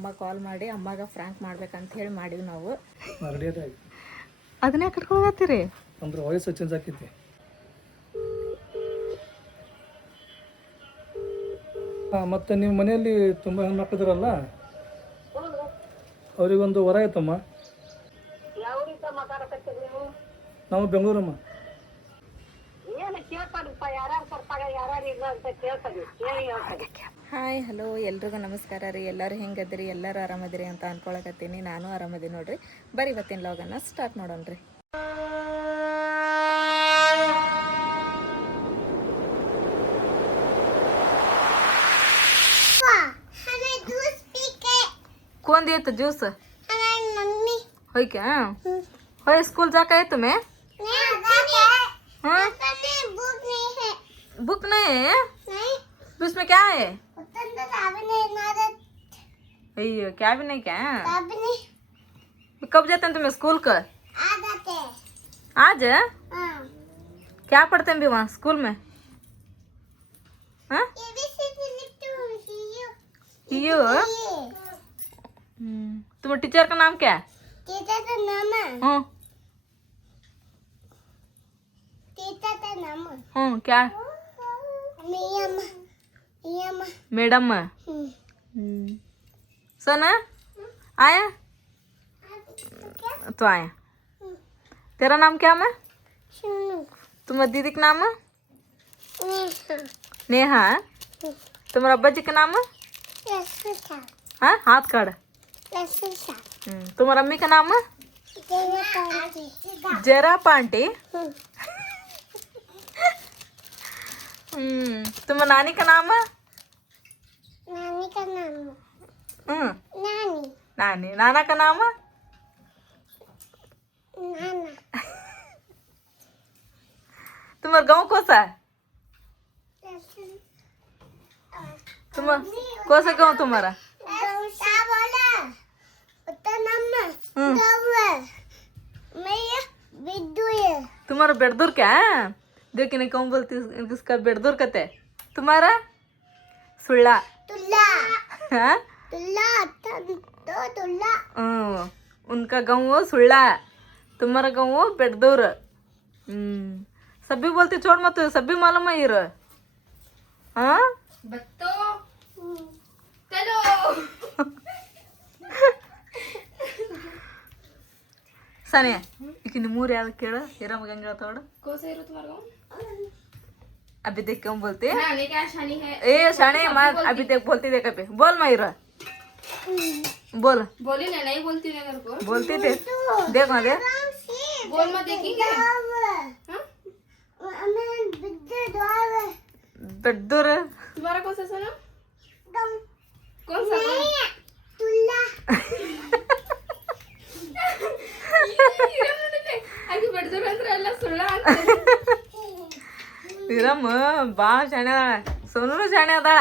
ಅಮ್ಮ ಕಾಲ್ ಮಾಡಿ ಅಮ್ಮಗೆ ಫ್ರ್ಯಾಂಕ್ ಮಾಡ್ಬೇಕಂತ ಹೇಳಿ ಮಾಡೀವಿ ನಾವು. ಅದನ್ನೇ ಕರ್ಕೊಳತ್ತೀರಿ ಅಂದ್ರೆ ವಯಸ್ಸು ಚೇಂಜ್ ಆಕೈತಿ. ಮತ್ತು ನಿಮ್ಮ ಮನೆಯಲ್ಲಿ ತುಂಬ ಹೆಣ್ಮಕ್ಳಿದ್ರಲ್ಲ, ಅವರಿಗೊಂದು ವರ ಆಯ್ತಮ್ಮ. ನಾವು ಬೆಂಗಳೂರಮ್ಮ. ಹಾಯ್ ಹಲೋ ಎಲ್ರಿಗೂ ನಮಸ್ಕಾರ ರೀ. ಎಲ್ಲರೂ ಹೆಂಗದ್ರಿ? ಎಲ್ಲರೂ ಆರಾಮದಿರಿ ಅಂತ ಅಂದ್ಕೊಳಕತ್ತೀನಿ. ನಾನು ಆರಾಮದೀನಿ ನೋಡ್ರಿ. ಬರೀ ಇವತ್ತಿನ ಲಾಗನ್ನು ಸ್ಟಾರ್ಟ್ ಮಾಡೋಣ ರೀ. कौन दिए तो जूस? मम्मी। होई क्या? होई स्कूल जाकर आए तुम्हें? हाँ? बुक नहीं है? नहीं। तो उसमें क्या है? अयो क्या भी नहीं क्या? कब जाते हैं तुम्हें स्कूल का? आज? क्या पढ़ते हैं भी वहाँ स्कूल में? हाँ? यो? तुम्हारे टीचर का नाम क्या है? टीचर का नाम है? टीचर का नाम है? क्या? मैडम। सोना आया? तो आया। तेरा नाम क्या है? तुम्हारी दीदी का नाम है? नेहा। तुम्हारे अब्बा जी का नाम है? हाँ हाथ काट। तुम्हारी अम्मी का नाम है? जरा पांटी। तुम्हारी नानी का नाम है? नानी का नाम नानी। नानी। नाना का नाम है? नाना। तुम्हारा गाँव कौन सा है? तुम्हारा कौन सा गाँव तुम्हारा? तुम्हारा बेड़दूर क्या है? देखिए नहीं कौन बोलती इसका बेड़दूर कहते. तुम्हारा सुल्ला. हाँ? उनका गाँव वो सुल्ला, तुम्हारा गाँव वो बेड़दूर. सभी बोलते छोड़ मत, सभी मालूम है ये. हाँ बत्तो चलो. सानिया इकनी मूर याद केड़ा हेरा मगंगा तोड़ कौन सा हीरो तुम्हारा गाँव? अभी देख क्यों बोलते हैं? नानी क्या शानी है? ए शानी मार अभी देख बोलती देख अभी बोल मायरा बोल. बोली ना नहीं बोलती ना मेरे को. बोलती थे देख ना देख बोल मत देखेंगे. हाँ बेड़दूर. तुम्हारा कौन सा नाम? कौन सा तुल्ला. ವಿರಮ್ ಭಾಳ ಶಾಣೆ ಅದಾಳ, ಸೋನು ಶಾಣೆ ಅದಾಳ.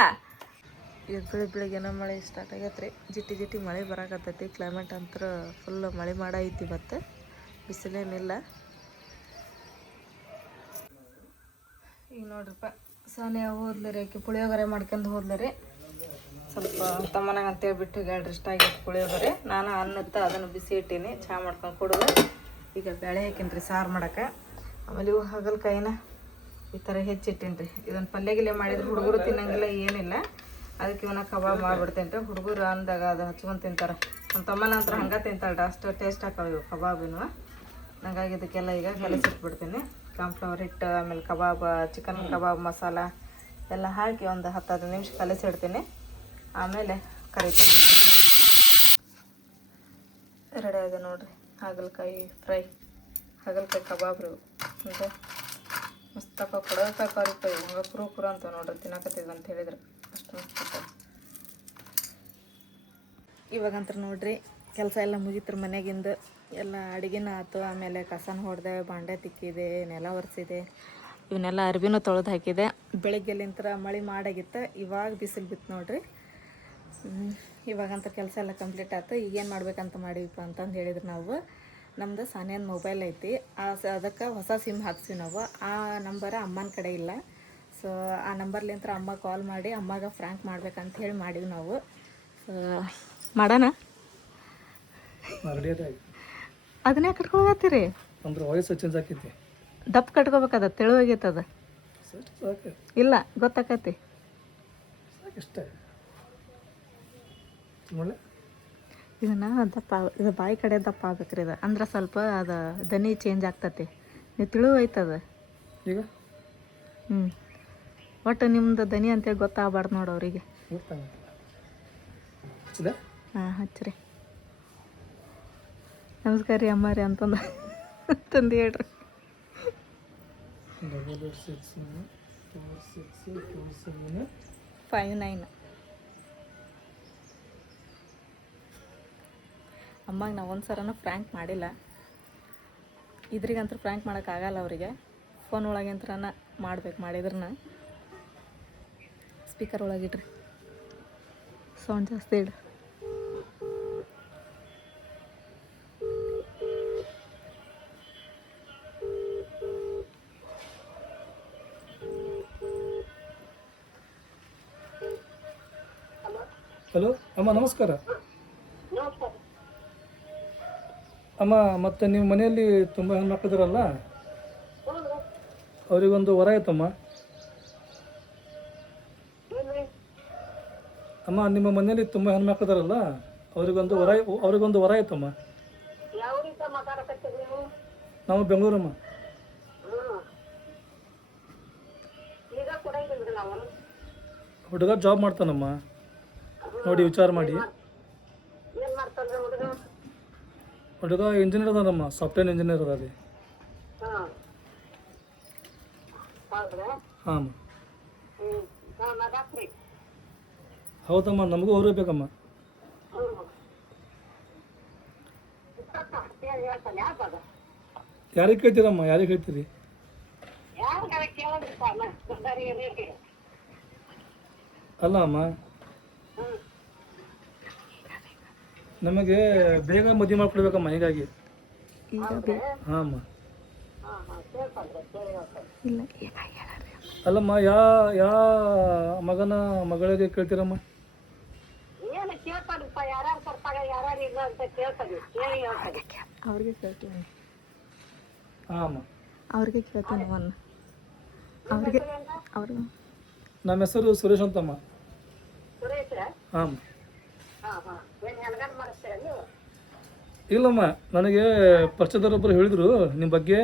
ಬೆಳಿಗ್ಗೆನ ಮಳೆ ಸ್ಟಾರ್ಟ್ ಆಗೈತೆ ರೀ. ಜಿಟ್ಟಿ ಜಿಟ್ಟಿ ಮಳೆ ಬರಾಕತ್ತೈತಿ. ಕ್ಲೈಮೇಟ್ ಅಂತರ ಫುಲ್ ಮಳೆ ಮಾಡೈತಿ. ಇವತ್ತು ಬಿಸಿಲೇನಿಲ್ಲ. ಈಗ ನೋಡ್ರಿಪ್ಪ ಸಾನೆ ಹೋದ್ಲರಿ, ಆಕೆ ಪುಳಿಯೋಗರೆ ಮಾಡ್ಕೊಂಡು ಹೋದ್ಲರಿ. ಸ್ವಲ್ಪ ತಮ್ಮನಾಗ ಅಂತೇಳಿ ಬಿಟ್ಟು ಗಾಡಿ ಇಷ್ಟ ಆಗೈತೆ ಪುಳಿಯೋಗರೆ. ನಾನು ಅನ್ನತ್ತ ಅದನ್ನು ಬಿಸಿ ಇಟ್ಟೀನಿ, ಚಹಾ ಮಾಡ್ಕೊಂಡು ಕೊಡುವೆ. ಈಗ ಬೇಳೆ ಹಾಕೀನಿ ಸಾರು ಮಾಡೋಕೆ. ಆಮೇಲೆ ಇವು ಹಾಗಲಕಾಯಿನ ಈ ಥರ ಹೆಚ್ಚಿಟ್ಟೀನಿ ರೀ. ಇದನ್ನು ಪಲ್ಯಗಿಲೆ ಮಾಡಿದ್ರೆ ಹುಡುಗರು ತಿನ್ನಂಗಿಲ್ಲ, ಏನಿಲ್ಲ. ಅದಕ್ಕೆ ಇವನ್ನ ಕಬಾಬ್ ಮಾಡಿಬಿಡ್ತೀನಿ ರೀ. ಹುಡುಗರು ಅಂದಾಗ ಅದು ಹಚ್ಕೊಂಡು ತಿಂತಾರೆ. ನಮ್ಮ ತಮ್ಮನ ನಂತರ ಹಂಗೆ ತಿಂತಾಳ್ರಿ, ಅಷ್ಟು ಟೇಸ್ಟ್ ಹಾಕವು ಇವು ಕಬಾಬಿನೂ. ಹಂಗಾಗಿ ಇದಕ್ಕೆಲ್ಲ ಈಗ ಕಲಸಿಟ್ಬಿಡ್ತೀನಿ. ಕಾರ್ನ್ಫ್ಲವರ್ ಹಿಟ್ಟು, ಆಮೇಲೆ ಕಬಾಬ್, ಚಿಕನ್ ಕಬಾಬ್ ಮಸಾಲ ಎಲ್ಲ ಹಾಕಿ ಒಂದು 10-15 ನಿಮಿಷ ಕಲಸಿಡ್ತೀನಿ. ಆಮೇಲೆ ಕರಿತೀನಿ. ರೆಡಿ ಆಗಿದೆ ನೋಡಿರಿ ಹಾಗಲಕಾಯಿ ಫ್ರೈ, ಹಾಗಲಕಾಯಿ ಕಬಾಬ್ ರೀ. ಅಂದರೆ ಮಸ್ತಪ್ಪ ಕೊಡೋಕಾಯ್ಪಾರಿಪ್ಪ. ಹಂಗೆ ಕುರು ಅಂತ ನೋಡ್ರಿ ತಿನ್ನಕತ್ತಿದ್ವಿ ಅಂತ ಹೇಳಿದ್ರೆ ಅಷ್ಟು ಮಸ್ತ್. ಇವಾಗಂತ ನೋಡ್ರಿ ಕೆಲಸ ಎಲ್ಲ ಮುಗೀತ್ರ ಮನೆಗಿಂದ ಎಲ್ಲ ಅಡುಗೆನ ಆಯ್ತು. ಆಮೇಲೆ ಕಸನ ಹೊಡೆದೆ, ಬಾಂಡೆ ತಿಕ್ಕಿದೆ, ನೆಲ ಒರೆಸಿದೆ, ಇವನ್ನೆಲ್ಲ ಅರ್ಬಿನೂ ತೊಳೆದು ಹಾಕಿದೆ. ಬೆಳಗ್ಗೆಲಿಂತ್ರ ಮಳೆ ಮಾಡಾಗಿತ್ತು, ಇವಾಗ ಬಿಸಿಲು ಬಿತ್ತು ನೋಡ್ರಿ. ಇವಾಗಂತ ಕೆಲಸ ಎಲ್ಲ ಕಂಪ್ಲೀಟ್ ಆಯ್ತು. ಈಗೇನು ಮಾಡ್ಬೇಕಂತ ಮಾಡೀವಪ್ಪ ಅಂತಂದು ಹೇಳಿದ್ರು ನಾವು. ನಮ್ದು ಸಾನಿಯನ್ ಮೊಬೈಲ್ ಐತಿ, ಅದಕ್ಕೆ ಹೊಸ ಸಿಮ್ ಹಾಕ್ಸಿವಿ ನಾವು. ಆ ನಂಬರ ಅಮ್ಮನ ಕಡೆ ಇಲ್ಲ. ಸೊ ಆ ನಂಬರ್ಲಿಂತ್ರ ಅಮ್ಮ ಕಾಲ್ ಮಾಡಿ ಅಮ್ಮಗೆ ಫ್ರ್ಯಾಂಕ್ ಮಾಡ್ಬೇಕಂತ ಹೇಳಿ ಮಾಡೀವಿ ನಾವು. ಸೊ ಮಾಡೋಣ. ರೆಡಿ ಆಗಿ ಅದನ್ನೇ ಕಟ್ಕೊಳತ್ತೀರಿ. ಅಂದ್ರೆ ವಾಯ್ಸ್ ಚೇಂಜ್ ಆಕೈತಿ. ದಪ್ಪ ಕಟ್ಕೋಬೇಕದ, ತೆಳುವಾಗೈತದ. ಸಾಕು ಇಲ್ಲ ಗೊತ್ತಾಕತಿ. ಇಷ್ಟ ಒಳ್ಳೆ ಇದನ್ನ ದಪ್ಪ, ಇದು ಬಾಯಿ ಕಡೆ ದಪ್ಪ ಆಗ್ಬೇಕ್ರಿ. ಇದು ಅಂದ್ರೆ ಸ್ವಲ್ಪ ಅದು ದನಿ ಚೇಂಜ್ ಆಗ್ತತಿ. ನೀವು ತಿಳುವ ಐತದ ಈಗ. ಒಟ್ಟು ನಿಮ್ದು ದನಿ ಅಂತೇಳಿ ಗೊತ್ತಾಗಬಾರ್ದು ನೋಡಿ ಅವರಿಗೆ. ಹಚ್ಚಿದೆ. ಹಾಂ ಹಚ್ಚ್ರಿ. ನಮಸ್ಕಾರ ರೀ ಅಮ್ಮಾರಿ ಅಂತಂದು ತಂದು ಹೇಳ್ರಿ. 59 ಅಮ್ಮಗೆ ನಾವು ಒಂದು ಸರನೂ ಫ್ರ್ಯಾಂಕ್ ಮಾಡಿಲ್ಲ. ಇದ್ರಿಗಂತೂ ಫ್ರ್ಯಾಂಕ್ ಮಾಡೋಕ್ಕಾಗಲ್ಲ ಅವರಿಗೆ. ಫೋನ್ ಒಳಗಿಂತ್ರನ ಮಾಡ್ಬೇಕು. ಮಾಡಿದ್ರನ್ನ ಸ್ಪೀಕರ್ ಒಳಗಿಡ್ರಿ, ಸೌಂಡ್ ಜಾಸ್ತಿ ಇಡ್ರಿ. ಹಲೋ ಅಮ್ಮ, ನಮಸ್ಕಾರ ಅಮ್ಮ. ಮತ್ತು ನಿಮ್ಮ ಮನೆಯಲ್ಲಿ ತುಂಬ ಹೆಣ್ಮಕ್ಳಿದಾರಲ್ಲ, ಅವರಿಗೊಂದು ವರ ಆಯ್ತಮ್ಮ. ಅಮ್ಮ, ನಿಮ್ಮ ಮನೆಯಲ್ಲಿ ತುಂಬ ಹೆಣ್ಮಕ್ಳಿದಾರಲ್ಲ, ಅವ್ರಿಗೊಂದು ವರ ಆಯ್ತಮ್ಮ. ನಾವು ಬೆಂಗಳೂರಮ್ಮ. ಹುಡುಗ ಜಾಬ್ ಮಾಡ್ತಾನಮ್ಮ. ನೋಡಿ ವಿಚಾರ ಮಾಡಿ. ಹುಡುಗ ಇಂಜಿನಿಯರ್ ಅದಾನಮ್ಮ, ಸಾಫ್ಟ್ವೇರ್ ಇಂಜಿನಿಯರ್ ಅದ ಅಲ್ಲಿ. ಹಾಂ ಹೌದಮ್ಮ, ನಮಗೂ ಅವರೇ ಬೇಕಮ್ಮ. ಯಾರಿಗೆ ಕೇಳ್ತೀರಮ್ಮ? ಯಾರಿಗೆ ಹೇಳ್ತೀರಿ? ಅಲ್ಲ ಅಮ್ಮ, ನಮಗೆ ಬೇಗ ಮದುವೆ ಮಾಡ್ಕೊಡ್ಬೇಕಮ್ಮ, ಹೀಗಾಗಿ. ಹಾಂ ಅಮ್ಮ. ಅಲ್ಲಮ್ಮ, ಯಾ ಮಗನ ಮಗಳಿಗೆ ಕೇಳ್ತೀರಮ್ಮ? ಅವ್ರಿಗೆ ಕೇಳ್ತೀನಿ. ಹಾಂ ಅಮ್ಮ, ಅವ್ರಿಗೆ ಕೇಳ್ತೀನಿ. ಅವ್ರಿಗೆ ನಮ್ಮ ಹೆಸರು ಸುರೇಶ್ ಅಂತಮ್ಮ. ಹಾಂ. ಇಲ್ಲಮ್ಮ, ನನಗೆ ಪರಿಚಯದವರೊಬ್ಬರು ಹೇಳಿದರು ನಿಮ್ಮ ಬಗ್ಗೆ.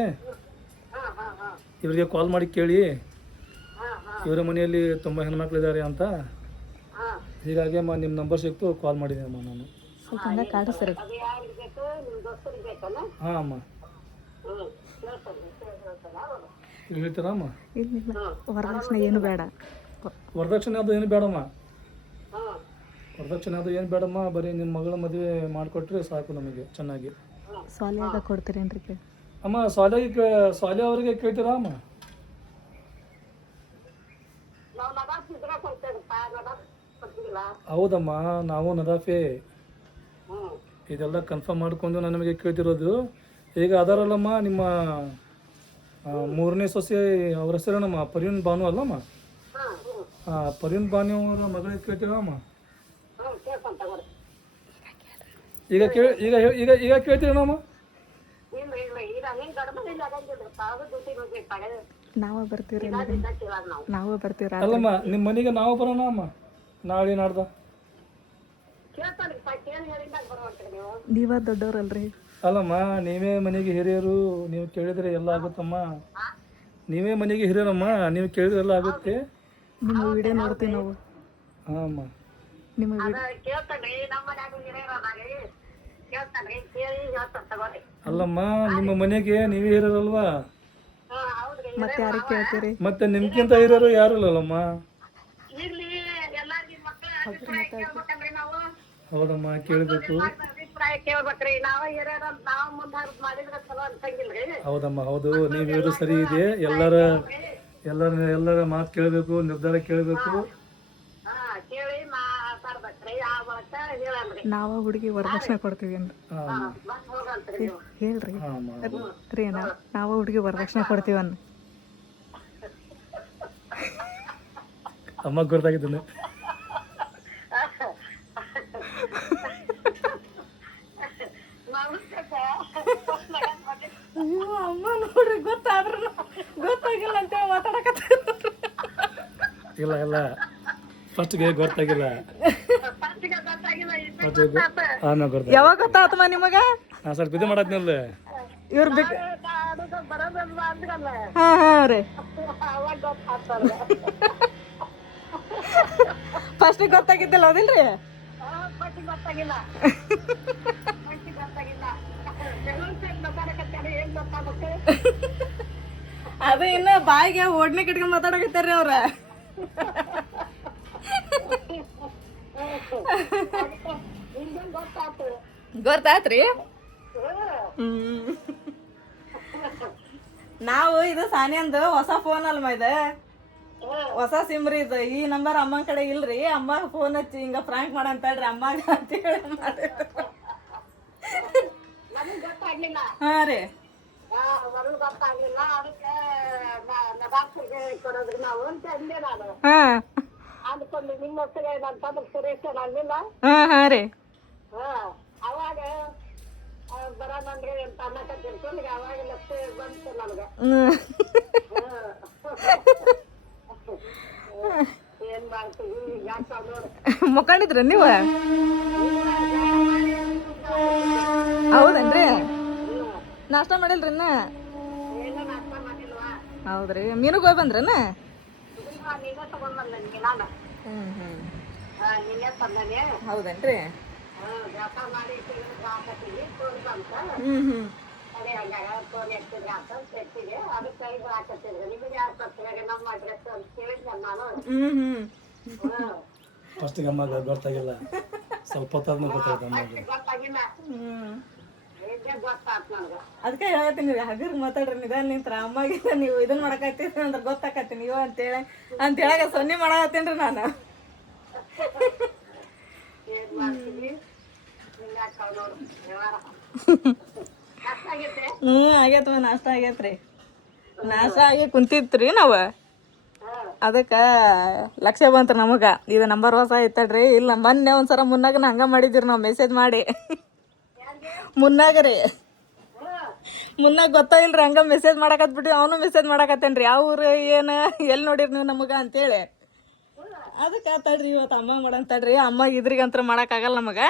ಇವರಿಗೆ ಕಾಲ್ ಮಾಡಿ ಕೇಳಿ, ಇವರ ಮನೆಯಲ್ಲಿ ತುಂಬ ಹೆಣ್ಮಕ್ಳಿದ್ದಾರೆ ಅಂತ. ಹೀಗಾಗಿ ಅಮ್ಮ ನಿಮ್ಮ ನಂಬರ್ ಸಿಕ್ತು, ಕಾಲ್ ಮಾಡಿದೆ ಅಮ್ಮ ನಾನು. ಸ್ವಲ್ಪ ಕಾಡಿಸ್ರಿ. ಹಾಂ ಅಮ್ಮ, ಹೇಳ್ತೀರಾ ಅಮ್ಮ? ಇಲ್ಲ, ವರದಕ್ಷಿಣೆ ಏನು ಬೇಡ. ವರದಕ್ಷಿಣೆ ಅದು ಏನು ಬೇಡಮ್ಮ. ವರದಕ್ಷಿಣೆ ಅದು ಏನು ಬೇಡಮ್ಮ, ಬರೀ ನಿಮ್ಮ ಮಗಳ ಮದುವೆ ಮಾಡಿಕೊಟ್ರೆ ಸಾಕು ನಮಗೆ ಚೆನ್ನಾಗಿ. ಸಾಲಿಯಾಗ ಕೊಡ್ತೀರೇನ್ರಿ? ಅಮ್ಮ, ಸಾಲೆ ಅವರಿಗೆ ಕೇಳ್ತೀರಾ ಅಮ್ಮ? ಹೌದಮ್ಮ, ನಾವು ನದಾಫೆ. ಇದೆಲ್ಲ ಕನ್ಫರ್ಮ್ ಮಾಡಿಕೊಂಡು ನಾನು ನಿಮಗೆ ಕೇಳ್ತಿರೋದು. ಈಗ ಅದಾರಲ್ಲಮ್ಮ ನಿಮ್ಮ 3ನೇ ಸೊಸೆ, ಅವ್ರ ಹೆಸರೇನಮ್ಮ? ಪರ್ವೀನ್ ಬಾನು ಅಲ್ಲಮ್ಮ? ಹಾಂ, ಪರ್ವೀನ್ ಬಾನು ಅವರ ಮಗಳಿಗೆ ಕೇಳ್ತೀರಾ ಅಮ್ಮ? ಈಗ ಕೇಳ್ತೀರಮ್ಮ? ನಾವೇ ಬರ್ತೀವಿ. ಅಲ್ಲಮ್ಮ, ನಿಮ್ಮ ಮನೆಗೆ ನಾವು ಬರೋಣ ಅಮ್ಮ, ನಾಳೆ ನಾಡ್ದ. ನೀವ ದೊಡ್ಡವ್ರಲ್ರಿ. ಅಲ್ಲಮ್ಮ, ನೀವೇ ಮನೆಗೆ ಹಿರಿಯರು, ನೀವು ಕೇಳಿದ್ರೆ ಎಲ್ಲ ಆಗುತ್ತಮ್ಮ. ನೀವೇ ಮನೆಗೆ ಹಿರಿಯರಮ್ಮ, ನೀವು ಕೇಳಿದ್ರೆ ಎಲ್ಲ ಆಗುತ್ತೆ. ನಿಮ್ಮ ವಿಡಿಯೋ ನೋಡ್ತೀವಿ ನಾವು. ಹಾಂ ಅಮ್ಮ, ನಿಮ್ಮ ಅಲ್ಲಮ್ಮ, ನಿಮ್ಮ ಮನೆಗೆ ನೀವೇ ಹಿರಿಯರಲ್ವಾ? ಮತ್ತೆ ಯಾರಿಗೆ ಕೇಳ್ತೀರಿ? ಮತ್ತೆ ನಿಮ್ಗಿಂತ ಹಿರಿಯರು ಯಾರು ಇಲ್ಲಲ್ಲಮ್ಮ? ಹೌದಮ್ಮ, ಕೇಳಬೇಕು. ಹೌದಮ್ಮ, ಹೌದು, ನೀವು ಹೇಳೋದು ಸರಿ ಇದೆ. ಎಲ್ಲರ ಮಾತು ಕೇಳಬೇಕು, ನಿರ್ಧಾರ ಕೇಳಬೇಕು. ನಾವ ಹುಡುಗಿ ವರದಕ್ಷಿಣೆ ಕೊಡ್ತೀವಿ ಹೇಳ್ರಿ. ರೀ, ನಾವ ಹುಡುಗಿ ವರದಕ್ಷಿಣೆ ಕೊಡ್ತೀವಿ ಅಮ್ಮ ಗೊತ್ತಾಗಿದ್ದಾನೆ. ಇಲ್ಲ ಇಲ್ಲ ಫಸ್ಟ್ಗೆ ಗೊತ್ತಾಗಿಲ್ಲ ಹಾಂ ನಾವು ಗೊತ್ತಾಗ ಯಾವಾಗ ಗೊತ್ತಾತಮ್ಮ ನಿಮಗ ಹಾಂ ಸ್ವಲ್ಪ ಇದು ಮಾಡತ್ನಿಲ್ಲ ಇವ್ರು ಹಾ ಹಾ ರೀ ಫಸ್ಟಿಗೆ ಗೊತ್ತಾಗಿದ್ದಿಲ್ಲ ಹೌದಿಲ್ರಿ ಅದು ಇನ್ನು ಬಾಯಿಗೆ ಓಡ್ನೆ ಕಿಟ್ಕೊಂಡ್ ಮಾತಾಡಕತ್ತಾರ್ರಿ ಅವ್ರ ಗೊತ್ತಾತ್ರಿ ಹ್ಮ್ ನಾವು ಇದು ಸಾನಿಯಂದು ಹೊಸ ಫೋನ್ ಅಲ್ಮ ಇದು ಹೊಸ ಸಿಮ್ರಿ ಇದು ಈ ನಂಬರ್ ಅಮ್ಮನ ಕಡೆ ಇಲ್ರಿ ಅಮ್ಮ ಫೋನ್ ಹಚ್ಚಿ ಹಿಂಗ ಫ್ರಾಂಕ್ ಮಾಡಂತಳ್ರಿ ಅಮ್ಮಾಗ ಅಂತ ಹೇಳಿ ಹಾ ರೀ ಹಾ ಹಾ ಹಾ ರೀ ಮುಖಂಡಿದ್ರ ನೀವು ಹೌದೇನ್ರಿ ನಾಷ್ಟ ಮಾಡಿಲ್ರಿ ಇನ್ನ ಹೌದ್ರಿ ಮೀನಿಗೆ ಹೋಗಿ ಬಂದ್ರನ ಹೌದೇನ್ರಿ ಫಸ್ಟಿಗೆ ಅಮ್ಮಗೆ ಗೊತ್ತಾಗಿಲ್ಲ ಸ್ವಲ್ಪ ಹೊತ್ತಾದ್ಮೇಲೆ ಗೊತ್ತಾಯ್ತು ಅಮ್ಮಗೆ ಅದಕ್ಕೆ ಹೇಳತ್ತೀನಿ ಹಗರ್ ಮಾತಾಡ್ರಿ ನಿಧಾನ ನಿಂತ್ರ ಅಮ್ಮಗೆ ನೀವು ಇದನ್ನ ಮಾಡಕತ್ತೀರಿ ಅಂದ್ರೆ ಗೊತ್ತಾಕತ್ತೀನಿ ನೀವು ಅಂತೇಳಿ ಹೇಳಾಗ ಸೊನ್ನೆ ಮಾಡತ್ತೀನ್ರಿ ನಾನು ಆಗೇತ್ವ ನಾಷ್ಟ ಆಗೇತ್ರಿ ನಾಷ್ಟ ಆಗಿ ಕುಂತಿತ್ರಿ ನಾವ ಅದಕ್ಕ ಲಕ್ಷ್ಯ ಬಂತ್ರಿ ನಮಗ ಇದು ನಂಬರ್ ಹೊಸ ಐತಡ್ರಿ ಇಲ್ಲ ಮೊನ್ನೆ ಒಂದ್ಸಲ ಮುನ್ನಾಗ ಹಂಗ ಮಾಡಿದಿರಿ ನಾವು ಮೆಸೇಜ್ ಮಾಡಿ ಮುನ್ನಾಗ ರೀ ಮುನ್ನಾಗ ಗೊತ್ತಾಗಿಲ್ರಿ ಹಂಗ ಮೆಸೇಜ್ ಮಾಡಕತ್ಬಿಟ್ಟು ಅವನು ಮೆಸೇಜ್ ಮಾಡಕತ್ತೇನ್ರಿ ಯಾವ ಊರು ಏನು ಎಲ್ಲಿ ನೋಡಿರಿ ನೀವು ನಮಗ ಅಂತೇಳಿ ಅದಕ್ಕೆ ಆತಾಡ್ರಿ ಇವತ್ತು ಅಮ್ಮ ಮಾಡಂತಡ್ರಿ ಅಮ್ಮ ಇದ್ರಿಗಂತ್ರ ಮಾಡೋಕ್ಕಾಗಲ್ಲ ನಮಗೆ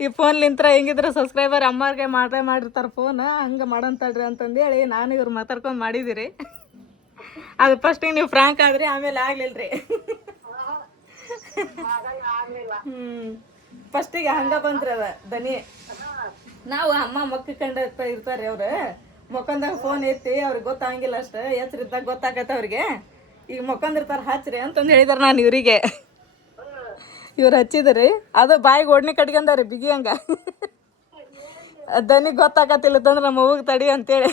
ಈ ಫೋನ್ಲಿಂತ್ರ ಹೆಂಗಿದ್ರೆ ಸಬ್ಸ್ಕ್ರೈಬರ್ ಅಮ್ಮವ್ರಿಗೆ ಮಾಡಿರ್ತಾರೆ ಫೋನ್ ಹಂಗೆ ಮಾಡಂತಡ್ರಿ ಅಂತಂದೇಳಿ ನಾನು ಇವ್ರು ಮಾತಾಡ್ಕೊಂಡು ಮಾಡಿದಿರಿ ಅದು ಫಸ್ಟಿಗೆ ನೀವು ಫ್ರಾಂಕ್ ಆದ್ರಿ ಆಮೇಲೆ ಆಗ್ಲಿಲ್ರಿ ಫಸ್ಟಿಗೆ ಹಂಗ ಬಂದ್ರಿ ಅದ ದನಿ ನಾವು ಅಮ್ಮ ಮಕ್ಕ ಕಂಡ ಇರ್ತಾರೆ ಅವ್ರು ಮೊಕ್ಕಂದಾಗ ಫೋನ್ ಎತ್ತಿ ಅವ್ರಿಗೆ ಗೊತ್ತಾಗಿಲ್ಲ ಅಷ್ಟು ಹೆಸ್ರಿದ್ದಾಗ ಗೊತ್ತಾಗತ್ತೆ ಅವ್ರಿಗೆ ಈಗ ಮೊಕ್ಕಂದಿರ್ತಾರೆ ಹಚ್ಚ್ರಿ ಅಂತಂದು ಹೇಳಿದಾರೆ ನಾನು ಇವರಿಗೆ ಇವ್ರು ಹಚ್ಚಿದ್ರಿ ಅದು ಬಾಯಿಗೆ ಒಡ್ನಿ ಕಟ್ಕೊಂಡಾರಿ ಬಿಗಿ ಹಂಗ ದನಿಗೆ ಗೊತ್ತಾಗತ್ತಿಲ್ಲದಂದ್ರೆ ನಮ್ಮ ಅವ್ಗೆ ತಡಿ ಅಂತೇಳಿ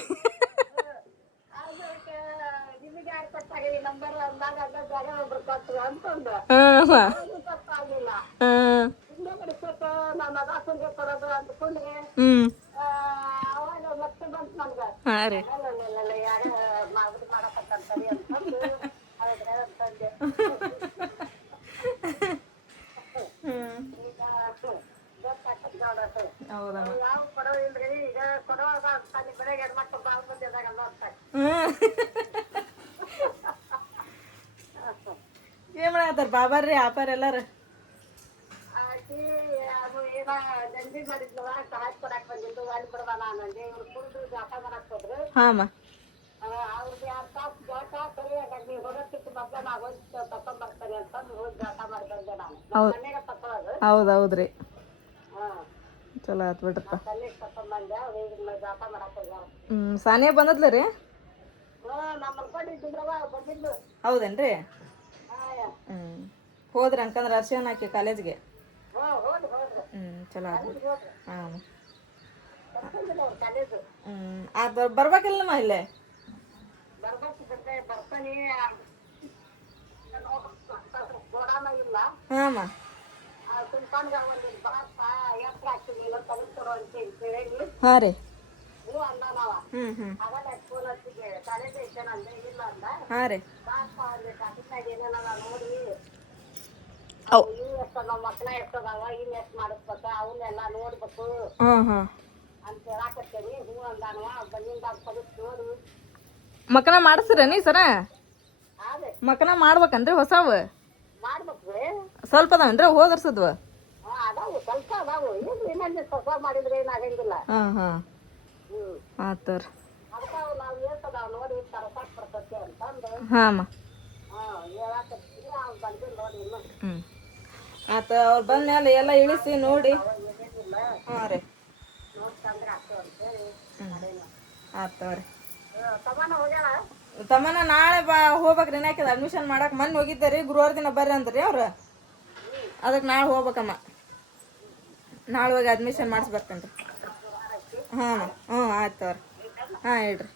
ಹಾಂ ರೀ ಏನ್ ಮಾಡತ್ತಾರ ಬಾಬಾರ್ರಿ ಆಪಾರ ಎಲ್ಲಾರ ಹಾಂ ಹೌದೌದ್ರಿ ಚಲೋ ಆತ್ ಬಿಡ್ರಪ್ಪ ಸಾನಿಯಾ ಬಂದದ್ಲ ರೀ ಹೌದೇನ್ರಿ ಹೋದ್ರಿ ಅಂಕಂದ್ರೆ ಅರ್ಶಿಯನ್ ಹಾಕಿ ಕಾಲೇಜ್ಗೆ ಚಲೋ ಆತ್ ಹಾಂ ಬರ್ಬೇಕಿಲ್ಲಮ್ಮ ಇಲ್ಲೇ ಹಾಂ ಹಾಂ ರೀ ಹಾಂ ರೀ ಹಾಂ ಹಾಂ ಮಕ್ಕಳ ಮಾಡಿಸ್ರೇನಿ ಸರ ಮಕನ ಮಾಡ್ಬೇಕನ್ರಿ ಹೊಸವು ಮಾಡ್ಬೇಕ್ರಿ. ಸ್ವಲ್ಪ ಅದಾವೇನ್ರಿ ಹೋದರ್ಸದ್ವ ಅದಾವು ಸ್ವಲ್ಪ ಅದಾವು. ಈಗ ಇನ್ನೊಂದು ಹೊಸ ಮಾಡಿದ್ರೆ ಏನಾಗಂಗಿಲ್ಲ. ಹಾಂ ಹಾಂ ಆತವ್ರಿ ಅದಕ್ಕೆ ನಾವು ಹೇಳ್ತದಾವ್ ನೋಡಿ ತರಸಾಕ್ ಬರ್ತೈತಿ ಅಂತಂದು ಹಾಂ ಅಮ್ಮ ಹೇಳಾಕತ್ತೀನಿ. ಅವ್ನು ಬಂದಿಲ್ಲ ನೋಡಿ ಇನ್ನು ಹ್ಞೂ ಆತ ಅವ್ರು ಬಂದ್ಮೇಲೆ ಎಲ್ಲ ಇಳಿಸಿ ನೋಡಿ ಏನಿಲ್ಲ ಹಾಂ ರೀ ನೋಡ್ತಂದ್ರೆ ಆಗ್ತದೆ ಅಂತೇಳಿ ಆತವ್ರಿ ಸಮಾನ ಹೋಗ್ಯಾಳ. ತಮ್ಮನ ನಾಳೆ ಹೋಗ್ಬೇಕ್ರಿ ಏನಾಕಿದ ಅಡ್ಮಿಷನ್ ಮಾಡಕ್ಕೆ ಮೊನ್ನೆ ಹೋಗಿದ್ದೆ ರೀ ಗುರುವಾರ ದಿನ ಬರ್ರಿ ಅಂದ್ರಿ ಅವ್ರು ಅದಕ್ಕೆ ನಾಳೆ ಹೋಗ್ಬೇಕಮ್ಮ. ನಾಳೆ ಹೋಗಿ ಅಡ್ಮಿಷನ್ ಮಾಡಿಸ್ಬೇಕಂತ. ಹಾಂ ಹ್ಞೂ ಆಯ್ತು ಅವ್ರಿ ಹಾಂ ಹೇಳ್ರಿ.